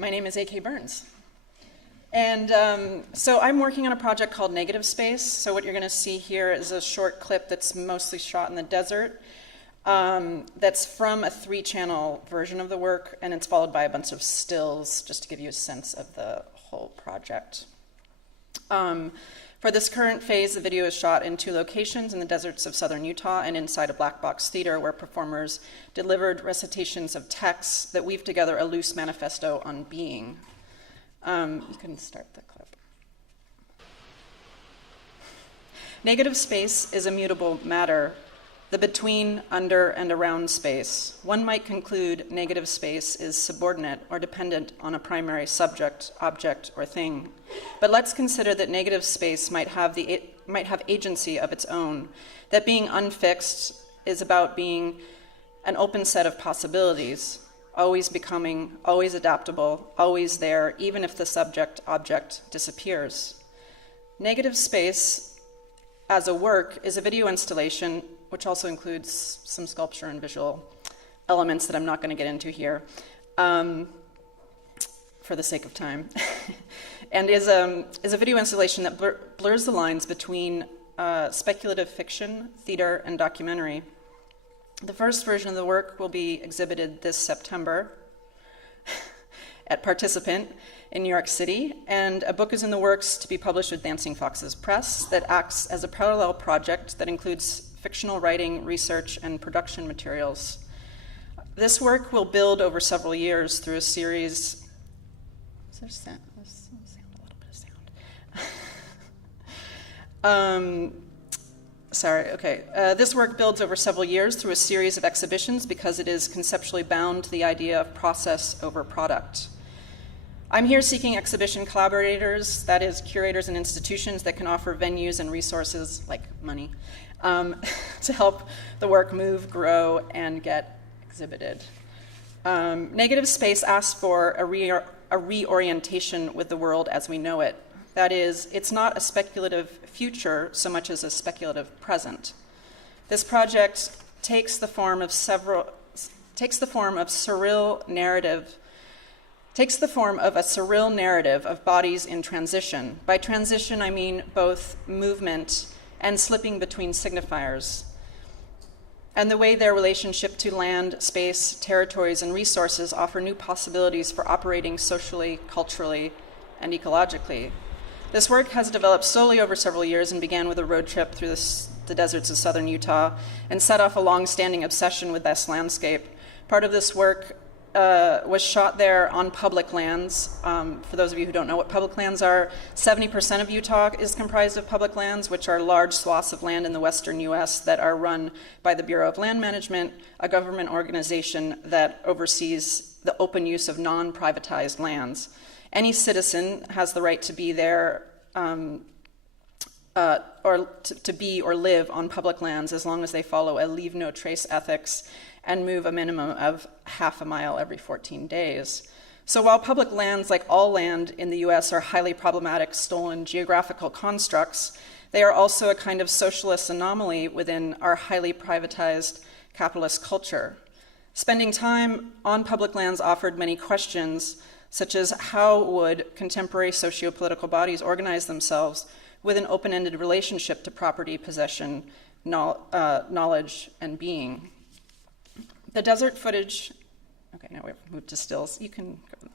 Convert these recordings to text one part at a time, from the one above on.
My name is A.K. Burns. And so I'm working on a project called Negative Space. So what you're going to see here is a short clip that's mostly shot in the desert. That's from a 3-channel version of the work, and it's followed by a bunch of stills, just to give you a sense of the whole project. For this current phase, the video is shot in 2 locations in the deserts of southern Utah and inside a black box theater where performers delivered recitations of texts that weave together a loose manifesto on being. You can start the clip. Negative space is immutable matter, the between, under, and around space. One might conclude negative space is subordinate or dependent on a primary subject, object, or thing. But let's consider that negative space might have agency of its own, that being unfixed is about being an open set of possibilities, always becoming, always adaptable, always there, even if the subject, object disappears. Negative space as a work is a video installation which also includes some sculpture and visual elements that I'm not going to get into here for the sake of time, and is a video installation that blurs the lines between speculative fiction, theater, and documentary. The first version of the work will be exhibited this September at Participant in New York City, and a book is in the works to be published with Dancing Foxes Press that acts as a parallel project that includes fictional writing, research, and production materials. This work will build over several years through a series. Is there sound? A little bit of sound. This work builds over several years through a series of exhibitions because it is conceptually bound to the idea of process over product. I'm here seeking exhibition collaborators, that is, curators and institutions that can offer venues and resources, like money, to help the work move, grow, and get exhibited. Negative Space asks for a reorientation with the world as we know it. That is, it's not a speculative future so much as a speculative present. This project takes the form of a surreal narrative of bodies in transition. By transition, I mean both movement and slipping between signifiers, and the way their relationship to land, space, territories, and resources offer new possibilities for operating socially, culturally, and ecologically. This work has developed slowly over several years and began with a road trip through the deserts of southern Utah and set off a long-standing obsession with this landscape. Part of this work was shot there on public lands. For those of you who don't know what public lands are, 70% of Utah is comprised of public lands, which are large swaths of land in the western U.S. that are run by the Bureau of Land Management, a government organization that oversees the open use of non-privatized lands. Any citizen has the right to be there or to be or live on public lands as long as they follow a leave no trace ethics and move a minimum of half a mile every 14 days. So while public lands, like all land in the US, are highly problematic, stolen geographical constructs, they are also a kind of socialist anomaly within our highly privatized capitalist culture. Spending time on public lands offered many questions, such as how would contemporary socio-political bodies organize themselves with an open-ended relationship to property, possession, knowledge, and being. The desert footage, okay, now we've moved to stills. You can go.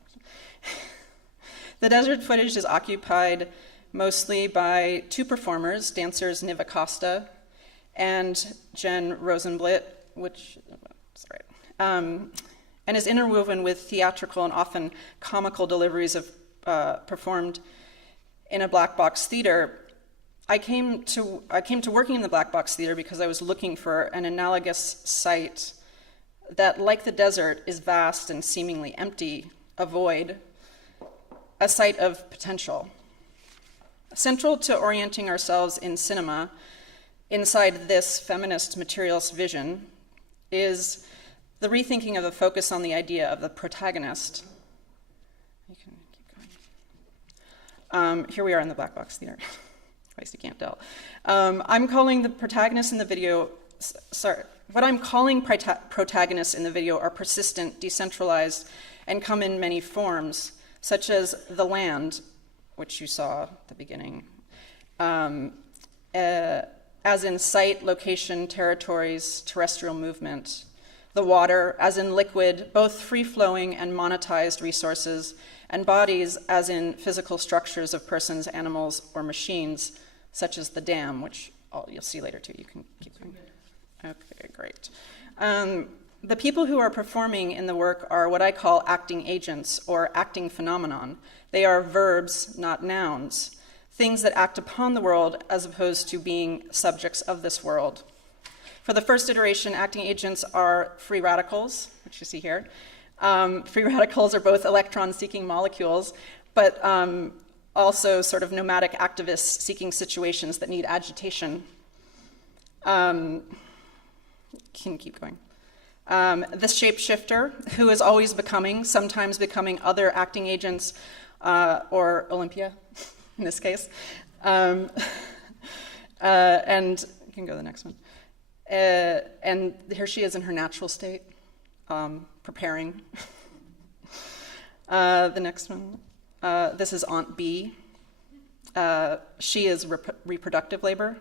The desert footage is occupied mostly by 2 performers, dancers Niv Acosta and Jen Rosenblit, and is interwoven with theatrical and often comical deliveries of performed in a black box theater. I came to working in the black box theater because I was looking for an analogous site that, like the desert, is vast and seemingly empty, a void, a site of potential. Central to orienting ourselves in cinema, inside this feminist materialist vision, is the rethinking of the focus on the idea of the protagonist. You can keep going. Here we are in the black box theater. Twice you can't tell. I'm calling the protagonists in the video, what I'm calling protagonists in the video are persistent, decentralized, and come in many forms, such as the land, which you saw at the beginning, as in site, location, territories, terrestrial movement. The water, as in liquid, both free-flowing and monetized resources, and bodies, as in physical structures of persons, animals, or machines, such as the dam, which you'll see later too. You can keep going. Okay, great. The people who are performing in the work are what I call acting agents or acting phenomenon. They are verbs, not nouns, things that act upon the world as opposed to being subjects of this world. For the first iteration, acting agents are free radicals, which you see here. Free radicals are both electron-seeking molecules, but also sort of nomadic activists seeking situations that need agitation. Can keep going. The shapeshifter, who is always becoming, sometimes becoming other acting agents, or Olympia, in this case. And you can go to the next one. And here she is in her natural state, preparing. The next one. This is Aunt B. She is reproductive labor,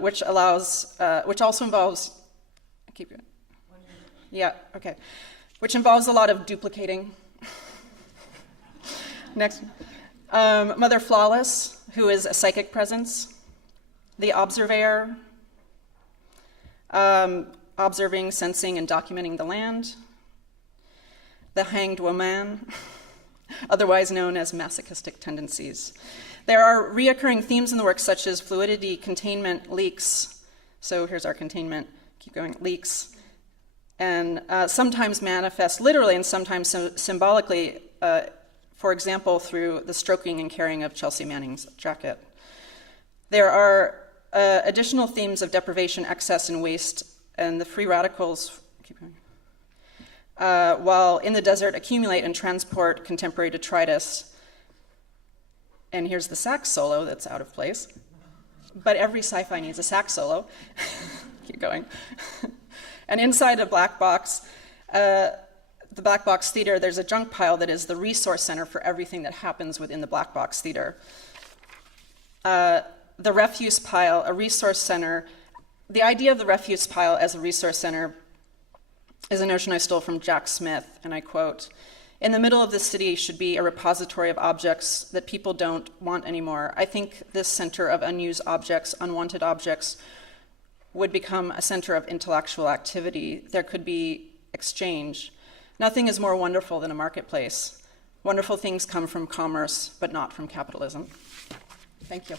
which also involves, keep going. Yeah, okay. Which involves a lot of duplicating. Next. Mother Flawless, who is a psychic presence. The observer, observing, sensing, and documenting the land. The hanged woman, otherwise known as masochistic tendencies. There are reoccurring themes in the work such as fluidity, containment, leaks. So here's our containment, keep going, leaks. And sometimes manifest literally and sometimes symbolically, for example, through the stroking and carrying of Chelsea Manning's jacket. There are additional themes of deprivation, excess, and waste, and the free radicals, keep going, while in the desert accumulate and transport contemporary detritus. And here's the sax solo that's out of place. But every sci-fi needs a sax solo. Keep going. And inside a black box, the black box theater, there's a junk pile that is the resource center for everything that happens within the black box theater. The refuse pile, a resource center. The idea of the refuse pile as a resource center is a notion I stole from Jack Smith, and I quote, "In the middle of the city should be a repository of objects that people don't want anymore. I think this center of unused objects, unwanted objects, would become a center of intellectual activity. There could be exchange. Nothing is more wonderful than a marketplace. Wonderful things come from commerce, but not from capitalism." Thank you.